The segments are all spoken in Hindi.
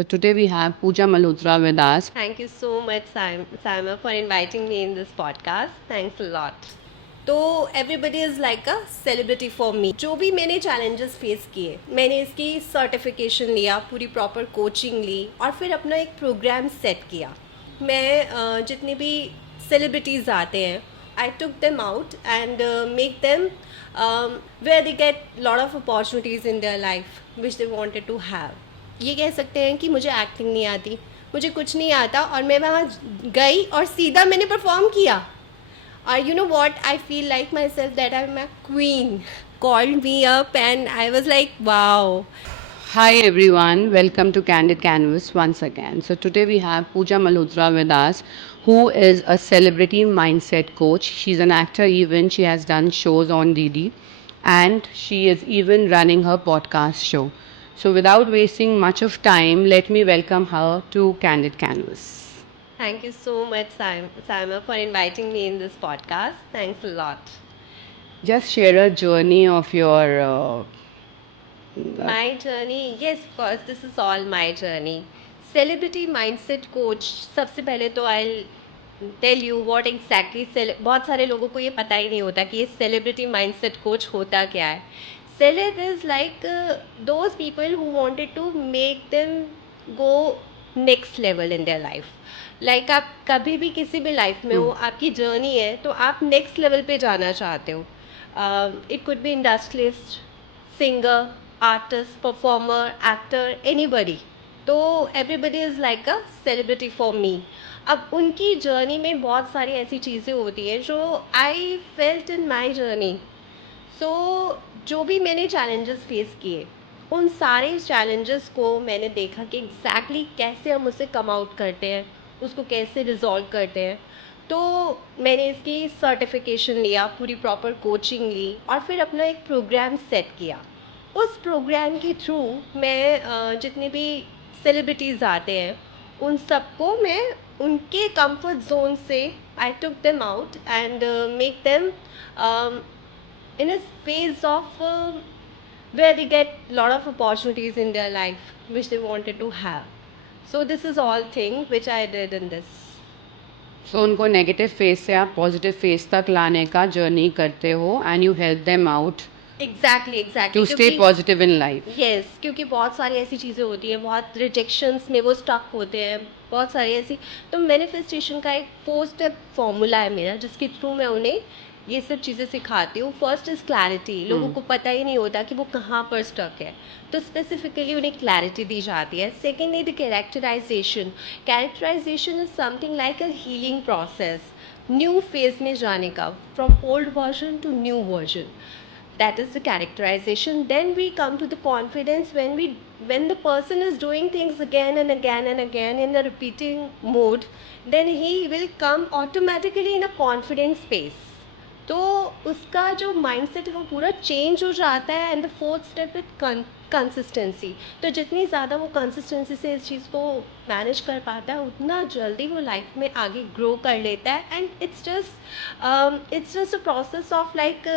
So today we have Pooja Malhotra with us. Thank you so much, Simon, for inviting me in this podcast. Thanks a lot. तो everybody is like a celebrity for me. जो भी मैंने चैलेंजेस फेस किए, मैंने इसकी सर्टिफिकेशन लिया, पूरी प्रॉपर कोचिंग ली और फिर अपना एक प्रोग्राम सेट किया. मैं जितने भी सेलिब्रिटीज़ आते हैं, I took them out and make them where they get lot of opportunities in their life which they wanted to have. ये कह सकते हैं कि मुझे एक्टिंग नहीं आती, मुझे कुछ नहीं आता, और मैं वहाँ गई और सीधा मैंने परफॉर्म किया. You know what? I feel like myself that I'm a queen. Called me up and I was like, wow. Hi everyone, welcome to Candid Canvas once again. So today we have Pooja Malhotra with us, who is a celebrity mindset coach. She's an actor even. She has done shows on DD and she is even running her podcast show. So without wasting much of time, let me welcome her to Candid Canvas. Thank you so much, Simon, for inviting me in this podcast. Thanks a lot. Just share a journey of your My journey, yes, of course, this is all my journey. Celebrity mindset coach, सबसे पहले तो I'll tell you what exactly बहुत सारे लोगों को ये पता ही नहीं होता कि ये celebrity mindset coach होता क्या है. Celeb is like those people who wanted to make them go next level in their life. Like आप कभी भी किसी भी लाइफ में हो, आपकी जर्नी है तो आप नेक्स्ट लेवल पे जाना चाहते हो. It could be industrialist, singer, artist, performer, actor, anybody. तो everybody is like a celebrity for me. अब उनकी जर्नी में बहुत सारी ऐसी चीज़ें होती हैं जो I felt in my journey. सो जो भी मैंने चैलेंजेस फेस किए, उन सारे चैलेंजेस को मैंने देखा कि एग्जैक्टली कैसे हम उसे कम आउट करते हैं, उसको कैसे रिजॉल्व करते हैं. तो मैंने इसकी सर्टिफिकेशन लिया, पूरी प्रॉपर कोचिंग ली और फिर अपना एक प्रोग्राम सेट किया. उस प्रोग्राम के थ्रू मैं जितने भी सेलिब्रिटीज़ आते हैं उन सबको मैं उनके कंफर्ट जोन से I took them out and make them in a space of where they get lot of opportunities in their life which they wanted to have. So this is all thing which I did in this. सो उनको नेगेटिव फेस से आप पॉजिटिव फेस तक लाने का जर्नी करते हो and you help them out exactly to stay positive in life. Yes, क्योंकि बहुत सारी ऐसी चीज़ें होती हैं, बहुत रिजेक्शंस में वो स्टक होते हैं, बहुत सारी ऐसी. तो मैनिफेस्टेशन का एक 4 स्टेप फॉर्मूला है मेरा, जिसके थ्रू मैं उन्हें ये सब चीज़ें सिखाती हूँ. First is clarity. लोगों को पता ही नहीं होता कि वो कहाँ पर स्टक है, तो स्पेसिफिकली उन्हें क्लैरिटी दी जाती है. Secondly the characterization. Characterization is something like a healing process, new phase में जाने का, from old version to new version. That is the characterization. Then we come to the confidence. When the person is doing things again and again and again in a repeating mode, then he will come automatically in a confident space. तो उसका जो माइंडसेट है वो पूरा चेंज हो जाता है. And the fourth step is consistency. तो जितनी ज़्यादा वो कंसिस्टेंसी से इस चीज़ को मैनेज कर पाता है, उतना जल्दी वो लाइफ में आगे ग्रो कर लेता है. And it's just a process of like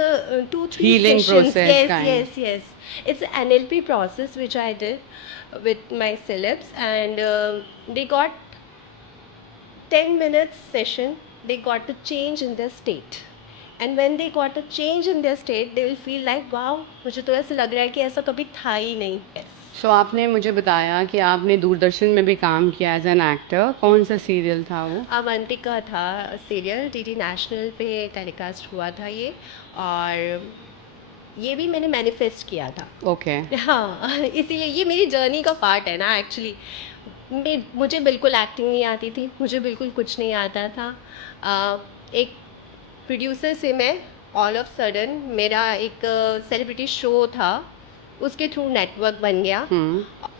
2-3 Healing sessions. process yes kind. yes yes it's an NLP process which I did with my celebs, and they got 10 minutes session. They got the change in their state, and when they got a change in their state they will feel like wow, मुझे तो ऐसा लग रहा है कि ऐसा कभी था ही नहीं. सो आपने मुझे बताया कि आपने दूरदर्शन में भी काम किया एज एन एक्टर. कौन सा सीरियल था वो? अवंतिका था सीरियल, डीडी नेशनल पे टेलीकास्ट हुआ था ये. और ये भी मैंने मैनिफेस्ट किया था. ओके. हाँ इसीलिए ये मेरी जर्नी का पार्ट है ना एक्चुअली. मुझे बिल्कुल एक्टिंग नहीं आती थी, मुझे बिल्कुल कुछ नहीं आता था. एक प्रोड्यूसर से मैं ऑल ऑफ सडन, मेरा एक सेलिब्रिटी शो था, उसके थ्रू नेटवर्क बन गया.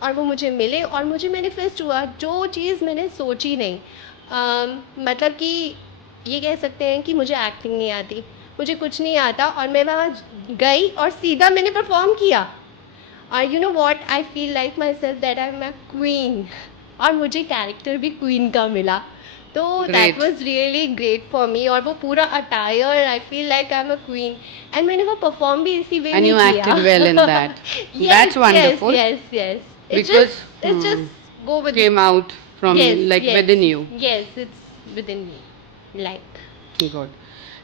और वो मुझे मिले और मुझे मैनिफेस्ट हुआ जो चीज़ मैंने सोची नहीं. मतलब कि ये कह सकते हैं कि मुझे एक्टिंग नहीं आती, मुझे कुछ नहीं आता, और मैं वहाँ गई और सीधा मैंने परफॉर्म किया. और you know what, I feel like my self that I am a queen. और मुझे कैरेक्टर भी क्वीन का मिला. तो that was really great for me. और वो पूरा attire, I feel like I am a queen. And मैंने वो परफॉर्म भी इसी वे And में you किया. acted well in that. yes That's yes wonderful. yes yes it's Because just it's just go with came out from yes, like yes, within you. yes, it's within me. Like, good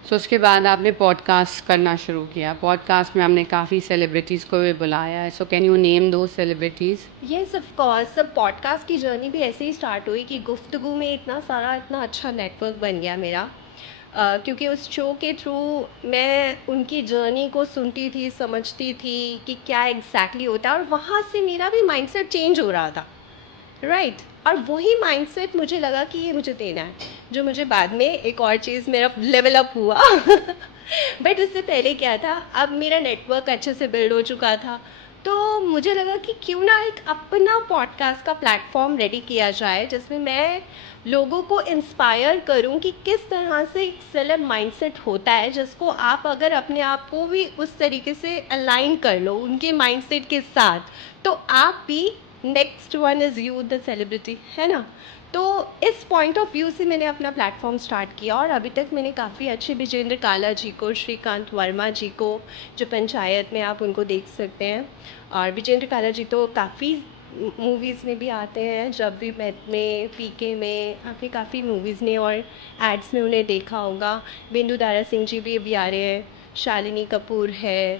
so उसके बाद आपने पॉडकास्ट करना शुरू किया पॉडकास्ट में हमने काफ़ी सेलिब्रिटीज़ को भी बुलाया है सो कैन यू नेम दो सेलिब्रिटीज़ यस ऑफ कोर्स सब पॉडकास्ट की जर्नी भी ऐसे ही स्टार्ट हुई कि गुफ्तगू में इतना सारा इतना अच्छा नेटवर्क बन गया मेरा क्योंकि उस शो के थ्रू मैं उनकी जर्नी को सुनती थी समझती थी कि क्या एग्जैक्टली होता है और वहाँ से मेरा भी माइंडसेट चेंज हो रहा था राइट और वही माइंडसेट मुझे लगा कि ये मुझे देना है जो मुझे बाद में एक और चीज़ मेरा लेवल अप हुआ बट उससे पहले क्या था अब मेरा नेटवर्क अच्छे से बिल्ड हो चुका था तो मुझे लगा कि क्यों ना एक अपना पॉडकास्ट का प्लेटफॉर्म रेडी किया जाए जिसमें मैं लोगों को इंस्पायर करूं कि किस तरह से एक सेलेब माइंडसेट होता है जिसको आप अगर अपने आप को भी उस तरीके से अलाइन कर लो उनके माइंडसेट के साथ तो आप भी next one is you the celebrity है ना तो इस पॉइंट ऑफ व्यू से मैंने अपना प्लेटफॉर्म स्टार्ट किया और अभी तक मैंने काफ़ी अच्छे विजेंद्र काला जी को श्रीकांत वर्मा जी को जो पंचायत में आप उनको देख सकते हैं और विजेंद्र काला जी तो काफ़ी मूवीज़ में भी आते हैं जब भी में पीके में आपने काफ़ी मूवीज़ में और एड्स में उन्हें देखा होगा बिंदु दारा सिंह जी भी अभी आ रहे हैं शालिनी कपूर है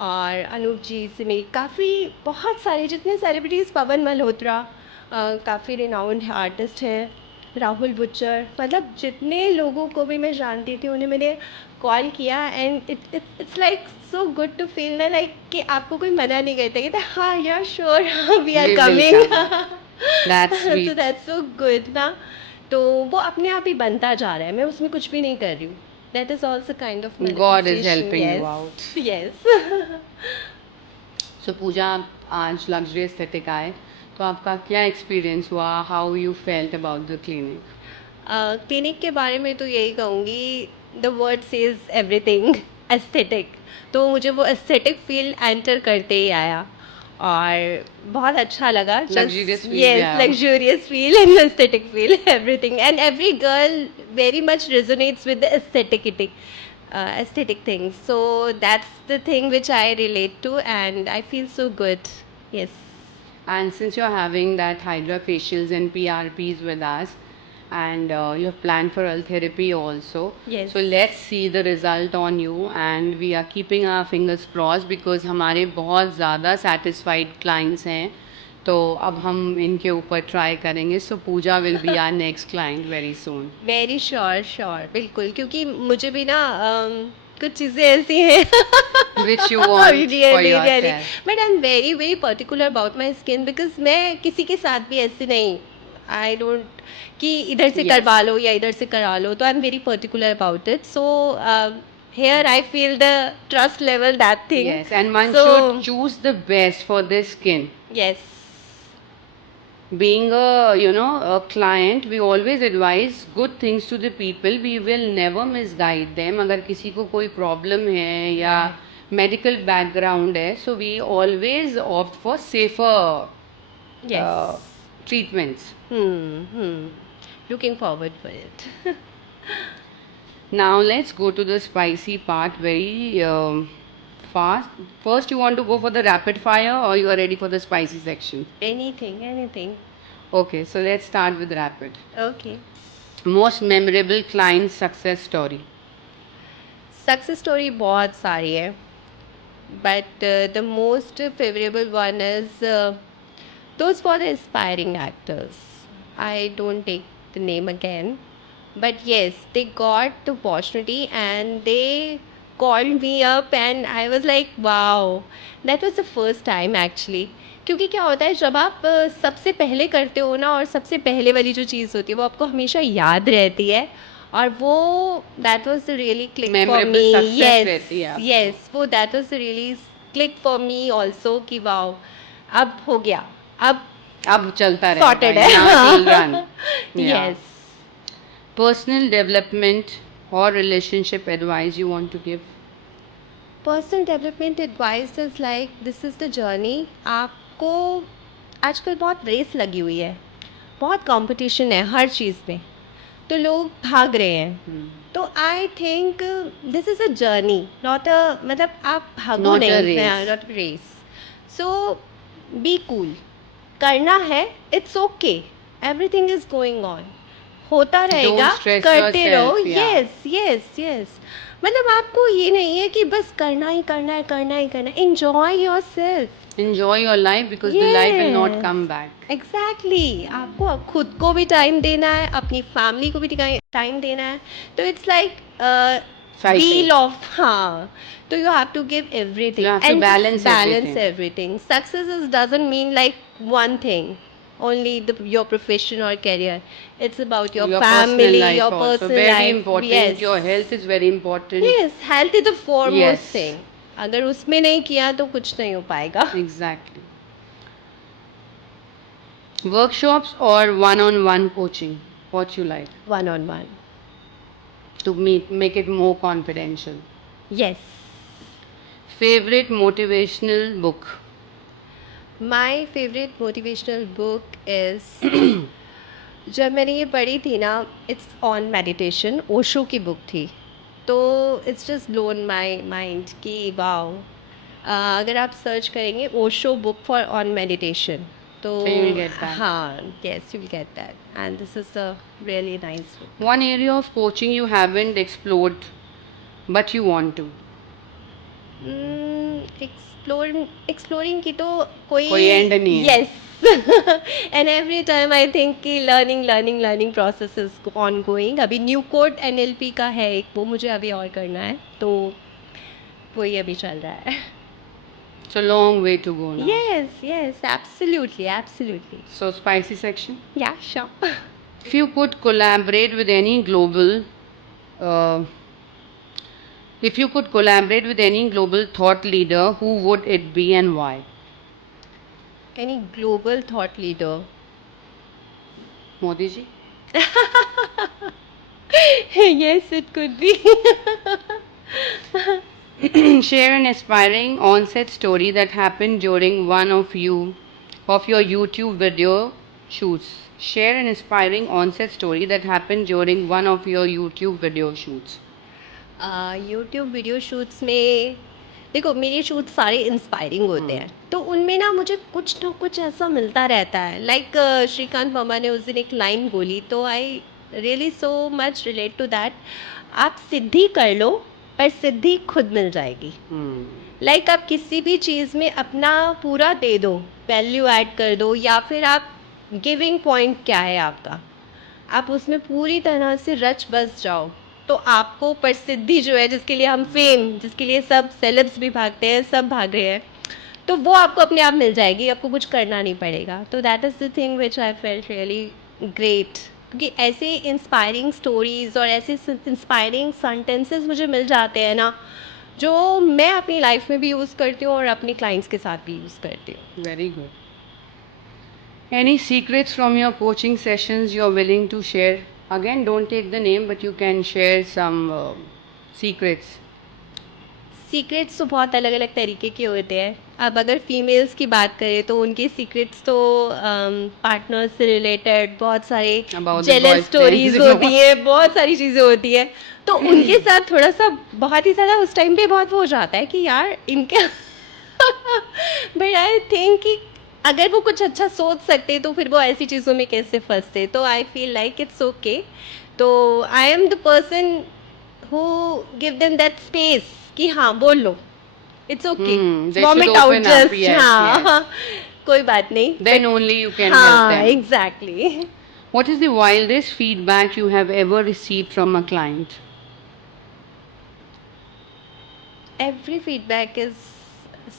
और अनूप जी सिमी काफ़ी बहुत सारे जितने सेलिब्रिटीज़ पवन मल्होत्रा काफ़ी रिनाउंड आर्टिस्ट हैं राहुल बुच्चर मतलब जितने लोगों को भी मैं जानती थी उन्हें मैंने कॉल किया and it's like so good to feel ना लाइक कि आपको कोई मना नहीं करता कहते हाँ यार sure we are We will coming come. That's so sweet. That's so good ना तो वो अपने आप ही बनता जा रहा है मैं उसमें कुछ भी नहीं कर रही हूँ that is also kind of God is manifestation helping you out. yes सो पूजा आप आज लग्जरी एस्थेटिक आए तो आपका क्या एक्सपीरियंस हुआ how you felt about the clinic clinic के बारे में तो यही कहूँगी the word says everything aesthetic तो मुझे वो एस्थेटिक फील एंटर करते ही आया और बहुत अच्छा लगा Luxurious feel भी यस आया। Luxurious feel and aesthetic feel everything and every girl very much resonates with the aesthetic things so that's the thing which I relate to and I feel so good yes And since you're having that Hydra facials and PRPs with us, and you have planned for L therapy also. Yes. So let's see the result on you, and we are keeping our fingers crossed because हमारे बहुत ज़्यादा satisfied clients हैं. तो अब हम इनके ऊपर ट्राई करेंगे so Puja will be our next client very soon very sure बिल्कुल क्योंकि मुझे भी ना कुछ चीज़ें ऐसी हैं which you want for yourself but I am very very particular about my skin because मैं किसी के साथ भी ऐसे नहीं आई डोंट कि इधर से Yes. करवा लो या इधर से करा लो तो I am very particular about it so here I feel the trust level that thing Yes, and one so should choose the best for their skin. yes Being a client, we always advise good things to the people. We will never misguide them. अगर किसी को कोई problem है या medical background है, so we always opt for safer yes treatments. looking forward for it Now let's go to the spicy part very fast. First, you want to go for the rapid fire or you are ready for the spicy section? anything Okay, so let's start with rapid. okay Most memorable client success story. Success story बहुत सारी है but the most favourable one is those for the inspiring actors I don't take the name again but yes they got the opportunity and they called me up and I was like wow that was the first time actually क्योंकि क्या होता है जब आप सबसे पहले करते हो ना और सबसे पहले वाली जो चीज़ होती है वो आपको हमेशा याद रहती है और वो that was the really click for Memorable me success रहती है आपको। यस वो that was the really click for me also कि वाओ अब हो गया अब अब चलता रहेगा सॉर्टेड है now it will run. Yeah. Yes Personal development or relationship advice you want to give? Personal development advice is like this is the journey आपको आजकल बहुत रेस लगी हुई है बहुत कंपटीशन है हर चीज़ में तो लोग भाग रहे हैं तो I think this is a journey not a मतलब आप भागो Not a नहीं race. Not race so be cool करना है, it's okay, everything is going on, होता रहेगा, stress करते रहो। yourself, yeah. Yes yes yes, मतलब आपको ये नहीं है कि बस करना ही करना है, करना ही करना है, enjoy your self. Enjoy your life because the life will not yes come back. Exactly, आपको खुद को भी टाइम देना है, अपनी फैमिली को भी टाइम देना है, तो it's like Cycle. Wheel of, हाँ, तो you have to give You everything have to and balance balance everything. Everything. Success is doesn't mean like one thing, only your profession or career, it's about your Your personal family, life your also personal very life. important. Yes, Your health is very important. yes, health is the foremost Yes. thing, अगर उसमें नहीं किया तो कुछ नहीं हो पाएगा। Exactly. Workshops or one-on-one coaching? What you like One on one, to make it more confidential? yes. Favorite motivational book? My favorite motivational book is जब मैंने ये पढ़ी थी ना, इट्स ऑन मेडिटेशन, ओशो की बुक थी, तो it's just blown my mind कि वाओ, अगर आप सर्च करेंगे Osho book for on meditation, तो So you will get that. हाँ, yes you will get that, and this is a really nice book. One area of coaching you haven't explored but you want to? Exploring की तो कोई कोई end नहीं है। Yes and every time I think कि learning learning learning process is on going. अभी न्यू कोड एनएलपी का है एक, वो मुझे अभी और करना है, तो वही अभी चल रहा है। It's a long way to go now. Yes yes absolutely absolutely, So spicy section. या sure. If you could collaborate with any global, uh, if you could collaborate with any global thought leader, who would it be and why? Any global thought leader? Modi ji. yes, it could be. Share an inspiring on-set story that happened during one of your YouTube video shoots. Share an inspiring on-set story that happened during one of your YouTube video shoots. YouTube video shoots में देखो, मेरे शूट सारे इंस्पायरिंग होते हैं, तो उनमें ना मुझे कुछ ना कुछ ऐसा मिलता रहता है। लाइक श्रीकांत वर्मा ने उस दिन एक लाइन बोली, तो I really so much relate to that, आप सिद्धि कर लो पर सिद्धि खुद मिल जाएगी। लाइक आप किसी भी चीज़ में अपना पूरा दे दो, वैल्यू ऐड कर दो, या फिर आप गिविंग पॉइंट क्या है आपका, आप उसमें पूरी तरह से रच बस जाओ, तो आपको प्रसिद्धि जो है, जिसके लिए हम फेम, जिसके लिए सब सेलेब्स भी भागते हैं, सब भाग रहे हैं, तो वो आपको अपने आप मिल जाएगी, आपको कुछ करना नहीं पड़ेगा। तो that is the thing which I felt really great, क्योंकि ऐसे इंस्पायरिंग स्टोरीज़ और ऐसे इंस्पायरिंग सेंटेंसेस मुझे मिल जाते हैं ना, जो मैं अपनी लाइफ में भी यूज़ करती हूँ और अपने क्लाइंट्स के साथ भी यूज़ करती हूँ। Very good. Any secrets from your coaching sessions you're willing to share? Again, don't take the name, but you can share some secrets. Secrets तो बहुत अलग अलग तरीके के होते हैं। अब अगर फीमेल्स की बात करें तो उनके सीक्रेट्स तो पार्टनर्स से रिलेटेड बहुत सारे About the jealous boyfriends. Stories होती हैं, बहुत सारी चीज़ें होती हैं, तो उनके साथ थोड़ा सा बहुत ही ज़्यादा उस टाइम पे बहुत वो हो जाता है कि यार इनके बट आई थिंक कि अगर वो कुछ अच्छा सोच सकते तो फिर वो ऐसी चीज़ों में कैसे फंसते, तो I feel like it's okay. तो I am the person who give them that space कि हाँ बोल लो, it's okay, They vomit should out open up, just, yes, हाँ yes. कोई बात नहीं, Then only you can help हाँ them. Exactly. What is the wildest feedback you have ever received from a client? Every feedback is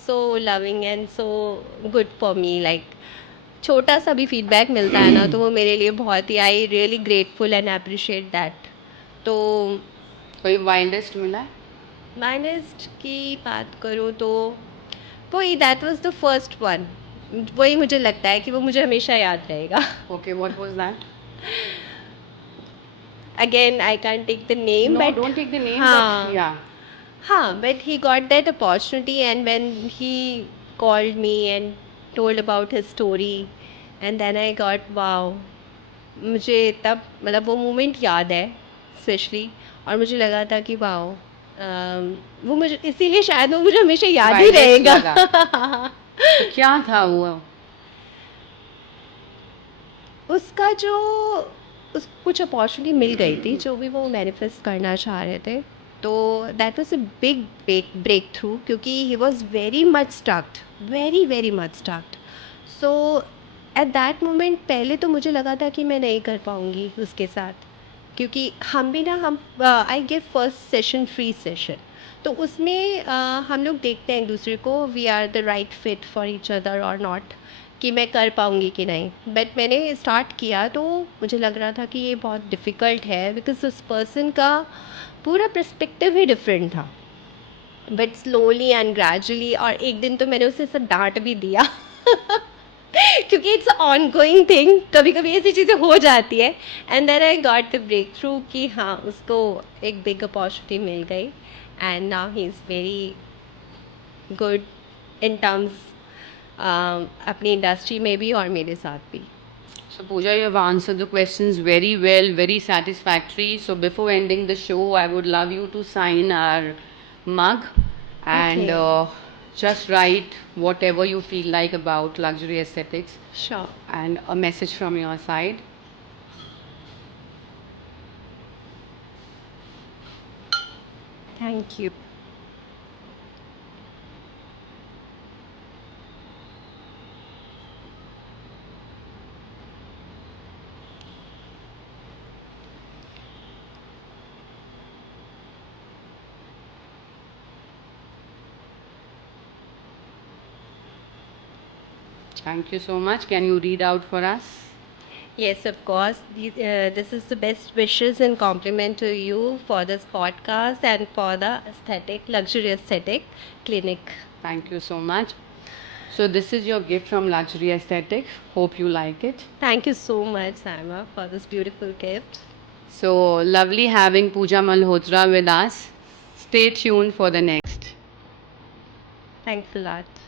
so loving and so good for me, like छोटा सा भी फीडबैक मिलता है ना, तो वो मेरे लिए बहुत ही, I really grateful and appreciate that. तो कोई wildest मिला है? माइनेस्ट की बात करूँ तो वही, that was the first one, वही मुझे लगता है कि वो मुझे हमेशा याद रहेगा। Okay, what was that? Again I can take the name, No, but don't take the name, हाँ but yeah. हाँ, but he got that opportunity, and when he called me and told about his story, and then I got wow, मुझे तब मतलब वो मोमेंट याद है स्पेशली, और मुझे लगा था कि वाओ, वो मुझे इसीलिए शायद वो मुझे हमेशा याद ही Wildest रहेगा। लगा। तो क्या था वो? उसका जो उसको कुछ अपॉर्चुनिटी मिल गई थी जो भी वो मैनिफेस्ट करना चाह रहे थे, तो that was a big breakthrough, क्योंकि he was very much stucked, very very much stucked. So at that moment पहले तो मुझे लगा था कि मैं नहीं कर पाऊँगी उसके साथ, क्योंकि हम भी ना हम I give first session free session, तो उसमें हम लोग देखते हैं एक दूसरे को, we are the right fit for each other और नॉट, कि मैं कर पाऊँगी कि नहीं। बट मैंने स्टार्ट किया तो मुझे लग रहा था कि ये बहुत डिफ़िकल्ट है, बिकॉज़ उस पर्सन का पूरा पर्सपेक्टिव ही डिफरेंट था। बट स्लोली एंड ग्रेजुअली, और एक दिन तो मैंने उसे सब डाँट भी दिया क्योंकि इट्स ऑन गोइंग थिंग, कभी कभी ऐसी चीज़ें हो जाती है। And then I got the breakthrough कि हाँ, उसको एक बिग अपॉर्चुनिटी मिल गई, and now he is very good in terms अपनी इंडस्ट्री में भी और मेरे साथ भी। So, Pooja, you have answered the questions very well, very satisfactory. So, before ending the show, I would love you to sign our mug and Okay, just write whatever you feel like about luxury aesthetics sure. and a message from your side. Thank you. Thank you so much. Can you read out for us? Yes, of course. This is the best wishes and compliment to you for this podcast and for the luxury aesthetic clinic. Thank you so much. So, this is your gift from Luxury Aesthetic. Hope you like it. Thank you so much, Saima, for this beautiful gift. So, lovely having Pooja Malhotra with us. Stay tuned for the next. Thanks a lot.